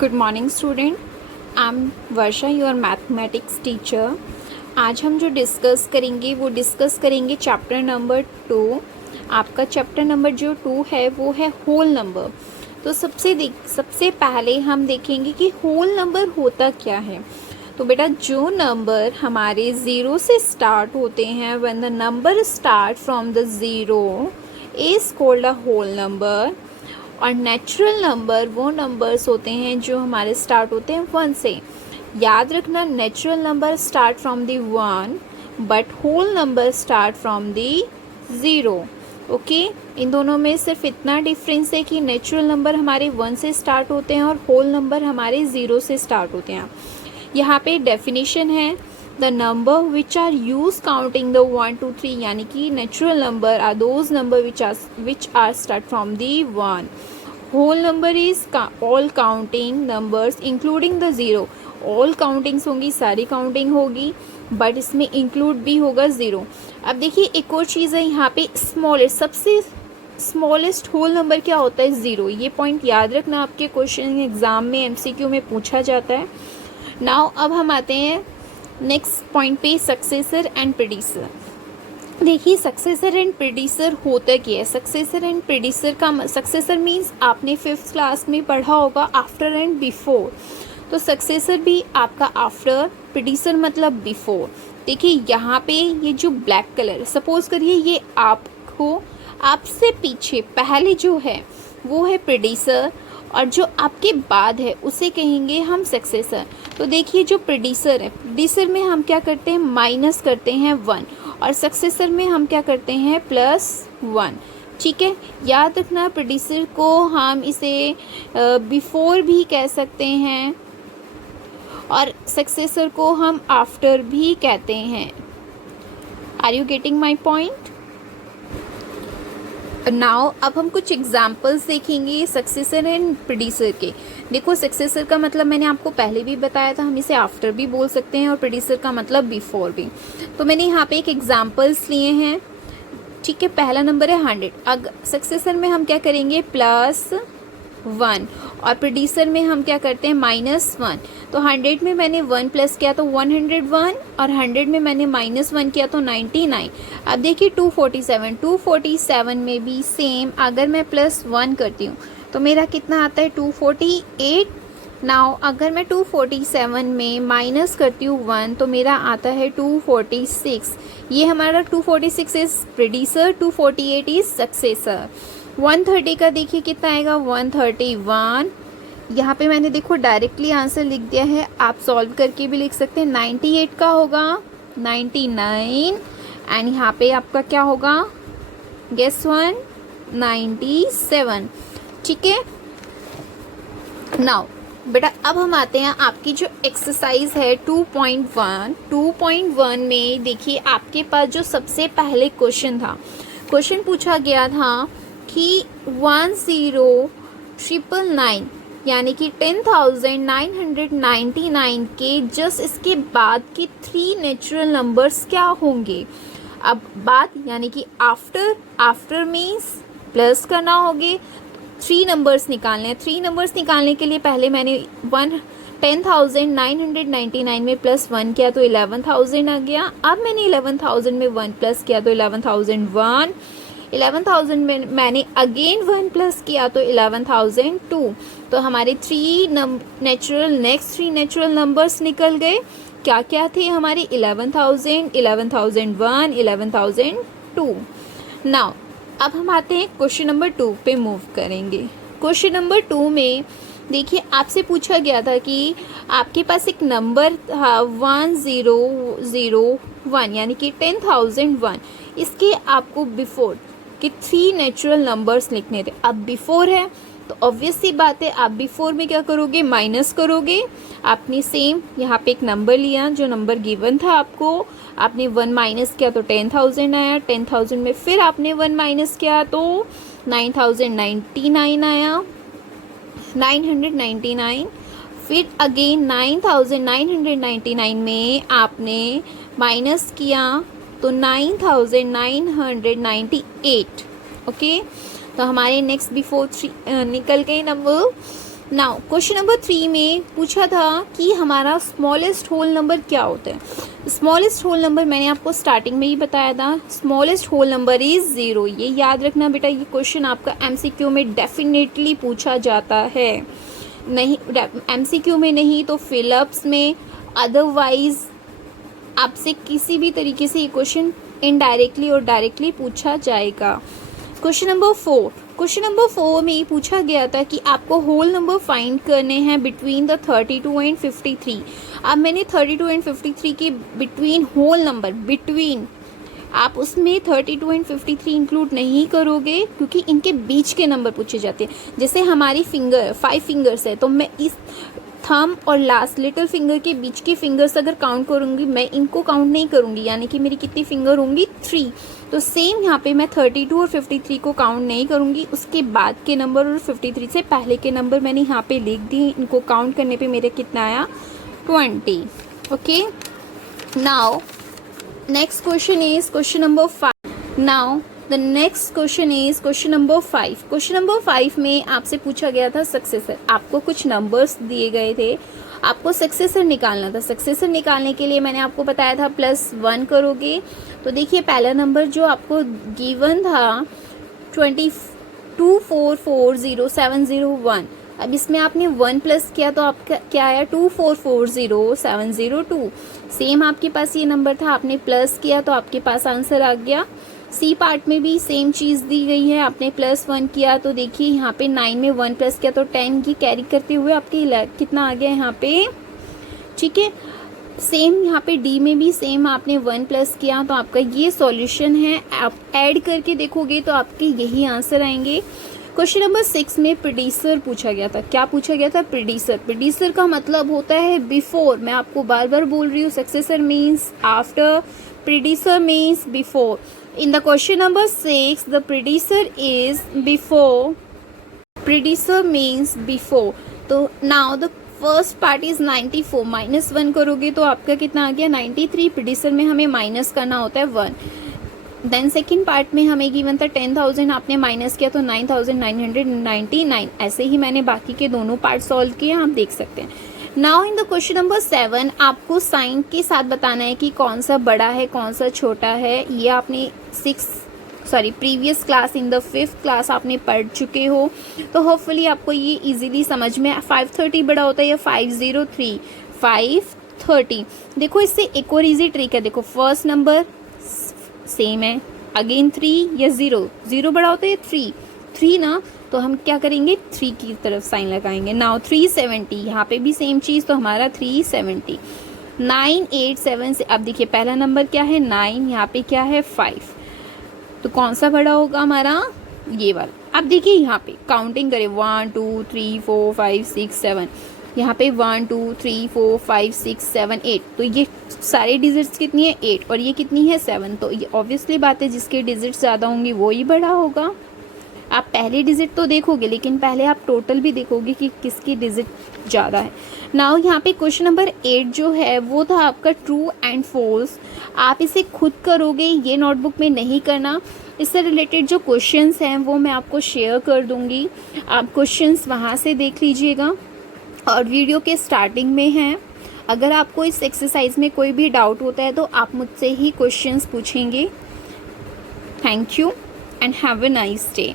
Good morning student, I am Varsha, your mathematics teacher. आज हम जो डिस्कस करेंगे चैप्टर नंबर 2। आपका चैप्टर नंबर जो 2 है वो है होल नंबर। तो सबसे पहले हम देखेंगे कि होल नंबर होता क्या है। तो बेटा, जो नंबर हमारे ज़ीरो से स्टार्ट होते हैं, when the number start from the zero is called a whole number. और नेचुरल नंबर वो नंबर्स होते हैं जो हमारे स्टार्ट होते हैं 1 से। याद रखना, natural number start from the 1 but whole number start from the 0। Okay, इन दोनों में सिर्फ इतना डिफरेंस है कि नेचुरल नंबर हमारे 1 से स्टार्ट होते हैं और होल नंबर हमारे 0 से स्टार्ट होते हैं। यहाँ पे डेफिनेशन है, the number which are use counting the 1 2 3, यानी कि natural number are those number which are start from the 1। Whole number is all counting numbers including the 0। All countings होंगी, सारी काउंटिंग होगी, बट इसमें इंक्लूड भी होगा 0। अब देखिए, एक और चीज़ है यहाँ पे, स्मॉलेस्ट, सबसे स्मॉलेस्ट होल नंबर क्या होता है? 0। ये पॉइंट याद रखना, आपके क्वेश्चन एग्जाम में MCQ में पूछा जाता है। नाउ अब हम आते हैं नेक्स्ट पॉइंट पे, सक्सेसर एंड प्रेडिसर। देखिए, सक्सेसर एंड प्रेडिसर होता क्या है। सक्सेसर एंड प्रेडिसर का, सक्सेसर मीन्स आपने 5th क्लास में पढ़ा होगा आफ्टर एंड बिफोर। तो सक्सेसर भी आपका आफ्टर, प्रेडिसर मतलब बिफोर। देखिए यहाँ पे ये जो ब्लैक कलर, सपोज करिए ये आपको, आपसे पीछे पहले जो है वो है प्रेडिसर, और जो आपके बाद है उसे कहेंगे हम सक्सेसर। तो देखिए, जो प्रेडिसर है, प्रेडिसर में हम क्या करते हैं? माइनस करते हैं 1, और सक्सेसर में हम क्या करते हैं? +1। ठीक है, याद रखना, प्रेडिसर को हम इसे बिफोर भी कह सकते हैं और सक्सेसर को हम आफ्टर भी कहते हैं। Are you getting my point? Now अब हम कुछ एग्जाम्पल्स देखेंगे सक्सेसर एंड प्रेडिसर के। देखो, सक्सेसर का मतलब मैंने आपको पहले भी बताया था, हम इसे आफ्टर भी बोल सकते हैं, और प्रेडिसर का मतलब बिफोर भी। तो मैंने यहाँ पे एक एग्जाम्पल्स लिए हैं। ठीक है, पहला नंबर है 100। अगर सक्सेसर में हम क्या करेंगे? +1, और प्रेडिसर में हम क्या करते हैं? -1। तो 100 में मैंने 1 प्लस किया तो 101, और 100 में मैंने -1 किया तो 99। अब देखिए 247 में भी सेम, अगर मैं +1 करती हूँ तो मेरा कितना आता है? 248। नाउ अगर मैं 247 में माइनस करती हूँ 1 तो मेरा आता है 246। ये हमारा 246 इज प्रेडिसर, 248 इज सक्सेसर। 130 का देखिए कितना आएगा? 131। यहाँ पे मैंने देखो डायरेक्टली आंसर लिख दिया है, आप सॉल्व करके भी लिख सकते हैं। 98 का होगा 99, एंड यहाँ पे आपका क्या होगा? गेस 97। ठीक है, नाउ बेटा अब हम आते हैं, आपकी जो एक्सरसाइज है 2.1 में देखिए, आपके पास जो सबसे पहले क्वेश्चन पूछा गया था कि 10,999 यानी कि 10,999 के जस्ट इसके बाद के 3 नेचुरल नंबर्स क्या होंगे। अब बाद यानी कि आफ्टर मीन्स प्लस करना होगे, 3 नंबर्स निकालने हैं। 3 नंबर्स निकालने के लिए पहले मैंने 10,999 में +1 किया तो 11,000 आ गया। अब मैंने 11,000 में 1 प्लस किया तो 11,001। 11,000 में मैंने अगेन 1 प्लस किया तो 11,002। तो हमारे नेक्स्ट 3 नेचुरल नंबर्स निकल गए। क्या क्या थे हमारे? 11,000, 11,001, 11,002। नाउ अब हम आते हैं क्वेश्चन नंबर 2 पे मूव करेंगे। क्वेश्चन नंबर 2 में देखिए, आपसे पूछा गया था कि आपके पास एक नंबर था 1001 यानी कि 10,001। इसके आपको बिफोर कि 3 नेचुरल नंबर्स लिखने थे। अब बिफोर है तो ऑब्वियस सी बात है, आप बिफोर में क्या करोगे? माइनस करोगे। आपने सेम यहाँ पे एक नंबर लिया, जो नंबर गिवन था आपको, आपने 1 माइनस किया तो 10,000 आया। 10,000 में फिर आपने 1 माइनस किया तो 9,099 आया, 999। फिर अगेन 9,999 में आपने माइनस किया तो 9,998। ओके, तो हमारे नेक्स्ट बिफोर 3 निकल गए नंबर। नाउ क्वेश्चन नंबर 3 में पूछा था कि हमारा स्मॉलेस्ट होल नंबर क्या होता है। स्मॉलेस्ट होल नंबर मैंने आपको स्टार्टिंग में ही बताया था, स्मॉलेस्ट होल नंबर इज 0। ये याद रखना बेटा, ये क्वेश्चन आपका एमसीक्यू में डेफिनेटली पूछा जाता है, नहीं एमसीक्यू में नहीं तो फिलअप्स में, अदरवाइज आपसे किसी भी तरीके से ये क्वेश्चन इनडायरेक्टली और डायरेक्टली पूछा जाएगा। क्वेश्चन नंबर 4 में पूछा गया था कि आपको होल नंबर फाइंड करने हैं बिटवीन द 32 एंड 53। अब मैंने 32 एंड 53 के बिटवीन होल नंबर, बिटवीन आप उसमें 32 एंड 53 इंक्लूड नहीं करोगे क्योंकि इनके बीच के नंबर पूछे जाते हैं। जैसे हमारी 5 फिंगर्स है तो मैं इस थंब और लास्ट लिटिल फिंगर के बीच की फिंगर्स अगर काउंट करूँगी, मैं इनको काउंट नहीं करूँगी, यानी कि मेरी कितनी फिंगर होंगी 3। तो सेम यहाँ पे मैं 32 और 53 को काउंट नहीं करूँगी, उसके बाद के नंबर और 53 से पहले के नंबर मैंने यहाँ पे लिख दिए। इनको काउंट करने पे मेरे कितना आया 20। Okay, now next question is question number 5। Now the next question is question number 5। Question number 5 में आपसे पूछा गया था सक्सेसर। आपको कुछ नंबर्स दिए गए थे, आपको सक्सेसर निकालना था। सक्सेसर निकालने के लिए मैंने आपको बताया था +1 करोगे। तो देखिए पहला नंबर जो आपको गिवन था 2440701। अब इसमें आपने 1 प्लस किया तो आपका क्या आया 2440702। सेम आपके पास ये नंबर था, आपने प्लस किया तो आपके पास आंसर आ गया। सी पार्ट में भी सेम चीज़ दी गई है, आपने +1 किया तो देखिए यहाँ पे 9 में 1 प्लस किया तो 10 की कैरी करते हुए आपके कितना आ गया यहाँ पे, ठीक है। सेम यहाँ पे डी में भी सेम आपने 1 प्लस किया तो आपका ये सॉल्यूशन है। आप ऐड करके देखोगे तो आपके यही आंसर आएंगे। क्वेश्चन नंबर 6 में प्रेडिसर पूछा गया था। क्या पूछा गया था? प्रेडिसर। प्रेडिसर का मतलब होता है बिफोर। मैं आपको बार बार बोल रही हूँ, सक्सेसर मीन्स आफ्टर, प्रेडिसर means before. In the question number 6, the predecessor is before. Predecessor means before. तो now the first part is 94. -1 करोगे तो आपका कितना आ गया 93। predecessor में हमें माइनस करना होता है 1। देन सेकेंड पार्ट में हमें गिवन था 10,000, आपने माइनस किया तो 9,999। ऐसे ही मैंने बाकी के दोनों पार्ट सॉल्व किए, आप देख सकते हैं। Now in the question number 7 आपको साइन के साथ बताना है कि कौन सा बड़ा है कौन सा छोटा है। ये आपने previous class in the 5th class आपने पढ़ चुके हो, तो होपफुली आपको ये इजीली समझ में। 530 बड़ा होता है या 503? 530। देखो इससे एक और इजी ट्रिक है, देखो फर्स्ट नंबर सेम है, अगेन 3 या 0 बड़ा होता है 3 ना, तो हम क्या करेंगे 3 की तरफ साइन लगाएंगे। नाउ 370, यहाँ पे भी सेम चीज़, तो हमारा 370। 987 से अब देखिए पहला नंबर क्या है 9, यहाँ पे क्या है 5, तो कौन सा बड़ा होगा हमारा ये वाला। अब देखिए यहाँ पे काउंटिंग करें 1 2 3 4 5 6 7, यहाँ पे 1 2 3 4 5 6 7 8, तो ये सारे डिजिट्स कितनी है 8 और ये कितनी है 7। तो ये ऑब्वियसली बात है जिसके डिजिट्स ज़्यादा होंगे वो ही बड़ा होगा। आप पहले डिजिट तो देखोगे लेकिन पहले आप टोटल भी देखोगे कि किसकी डिजिट ज़्यादा है। नाउ यहाँ पे क्वेश्चन नंबर 8 जो है वो था आपका ट्रू एंड फॉल्स। आप इसे खुद करोगे, ये नोटबुक में नहीं करना। इससे रिलेटेड जो क्वेश्चंस हैं वो मैं आपको शेयर कर दूँगी, आप क्वेश्चंस वहाँ से देख लीजिएगा और वीडियो के स्टार्टिंग में है। अगर आपको इस एक्सरसाइज में कोई भी डाउट होता है तो आप मुझसे ही क्वेश्चंस पूछेंगे। Thank you and have a nice day.